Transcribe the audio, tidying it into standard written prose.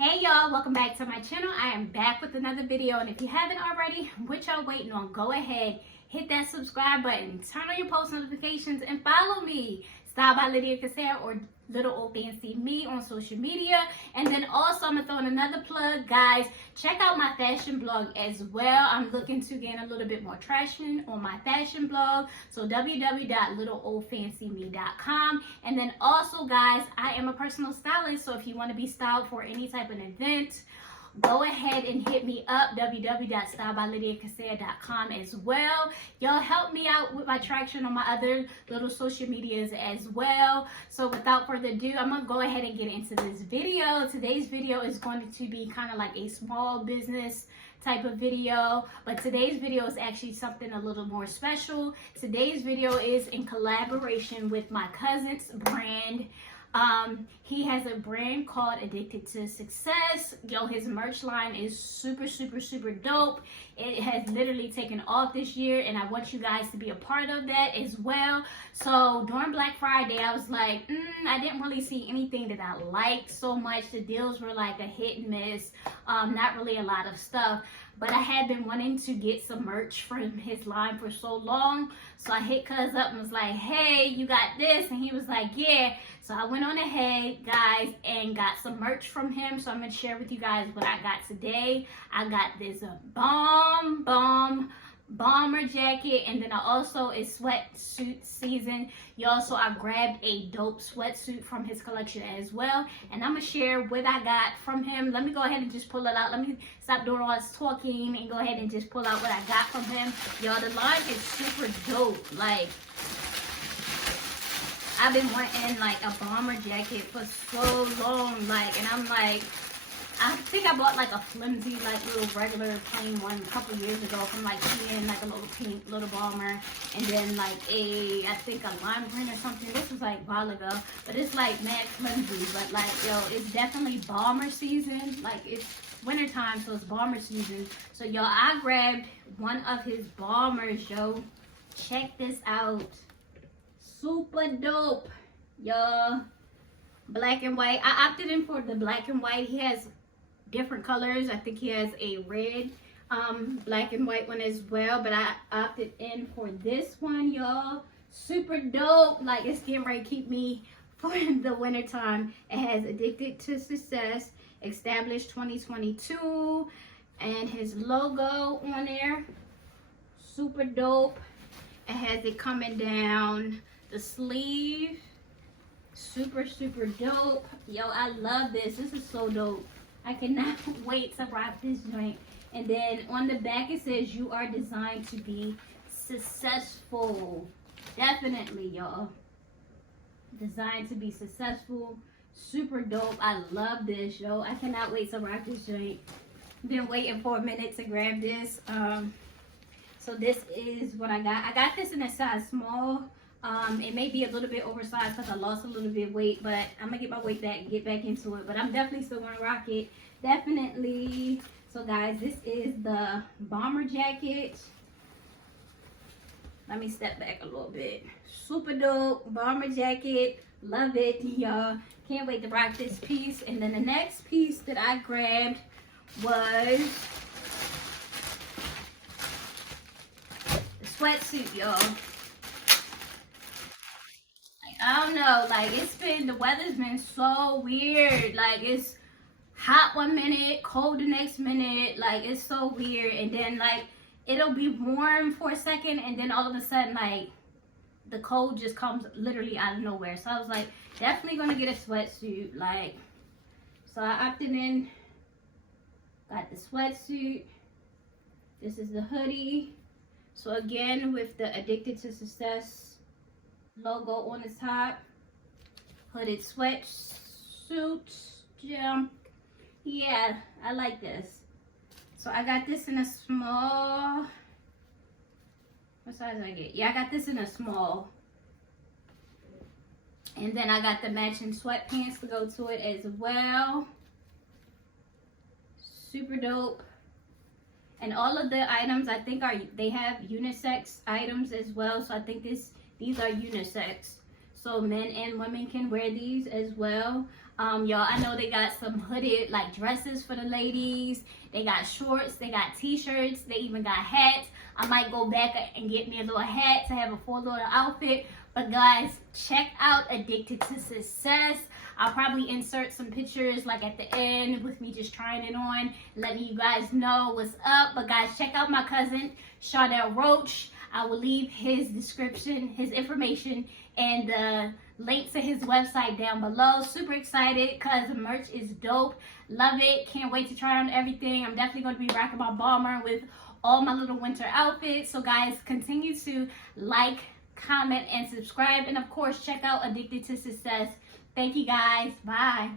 Hey y'all, welcome back to my channel. I am back with another video, and if you haven't already, what y'all waiting on? Go ahead, hit that subscribe button, turn on your post notifications, and follow me, Styled by Lydiacassia or Littleohfancyme on social media. And then also I'm gonna throw in another plug, guys. Check out my fashion blog as well. I'm looking to gain a little bit more traction on my fashion blog, so www.littleohfancyme.com. And then also, guys, I am a personal stylist, so if you want to be styled for any type of event, go ahead and hit me up, www.styledbylydiacassia.com as well. Y'all help me out with my traction on my other little social medias as well. So without further ado, I'm gonna go ahead and get into this video. Today's video is going to be kind of like a small business type of video, but today's video is actually something a little more special. Today's video is in collaboration with my cousin's brand. He has a brand called Addicted to Success. Yo, his merch line is super dope. It has literally taken off this year, and I want you guys to be a part of that as well. So during Black Friday, I was like, I didn't really see anything that I liked so much. The deals were like a hit and miss, not really a lot of stuff. But I had been wanting to get some merch from his line for so long. So I hit Cuz up and was like, hey, you got this? And he was like, yeah. So I went on ahead, guys, and got some merch from him. So I'm going to share with you guys what I got today. I got this bomber jacket, and then I also, it's sweatsuit season, y'all, so I grabbed a dope sweatsuit from his collection as well, and I'm gonna share what I got from him. Let me go ahead and just pull it out. Let me stop doing all this talking and go ahead and just pull out what I got from him. Y'all, the line is super dope. Like, I've been wanting like a bomber jacket for so long, like, and I'm like, I think I bought like a flimsy, like little regular plain one a couple years ago from like Shein, like a little pink little bomber, and then like I think a lime green or something. This was like a while ago, but it's like mad flimsy. But like, yo, it's definitely bomber season. Like, it's winter time, so it's bomber season. So y'all, I grabbed one of his bombers, yo. Check this out, super dope, y'all. Black and white. I opted in for the black and white. He has different colors. I think he has a red black and white one as well, but I opted in for this one, y'all. Super dope. Like, it's getting ready to keep me for the winter time. It has Addicted to Success, established 2022, and his logo on there. Super dope. It has it coming down the sleeve. Super dope. Yo, I love this. This is so dope. I cannot wait to rock this joint. And then on the back it says, you are designed to be successful. Definitely, y'all. Designed to be successful. Super dope. I love this, yo. I cannot wait to rock this joint. Been waiting for a minute to grab this. So this is what I got. I got this in a size small. It may be a little bit oversized because I lost a little bit of weight, but I'm gonna get my weight back and get back into it. But I'm definitely still gonna rock it. Definitely. So guys, this is the bomber jacket. Let me step back a little bit. Super dope bomber jacket. Love it, y'all. Can't wait to rock this piece. And then the next piece that I grabbed was the sweatsuit, y'all. I don't know, like, the weather's been so weird. Like, it's hot one minute, cold the next minute. Like, it's so weird. And then, like, it'll be warm for a second, and then all of a sudden, like, the cold just comes literally out of nowhere. So I was like, definitely gonna get a sweatsuit. Like, so I opted in, got the sweatsuit. This is the hoodie. So again, with the Addicted to Success logo on the top, hooded sweatsuit, jump. Yeah, I like this. So I got this in a small. What size did I get? Yeah, I got this in a small. And then I got the matching sweatpants to go to it as well. Super dope. And all of the items, I think, they have unisex items as well. So I think these are unisex. So men and women can wear these as well. Y'all, I know they got some hooded like dresses for the ladies. They got shorts, they got t-shirts, they even got hats. I might go back and get me a little hat to have a full little outfit. But guys, check out Addicted to Success. I'll probably insert some pictures like at the end with me just trying it on, letting you guys know what's up. But guys, check out my cousin, Shardell Roach. I will leave his description, his information, and the link to his website down below. Super excited because the merch is dope. Love it. Can't wait to try on everything. I'm definitely going to be rocking my bomber with all my little winter outfits. So guys, continue to like, comment, and subscribe. And of course, check out Addicted to Success. Thank you guys. Bye.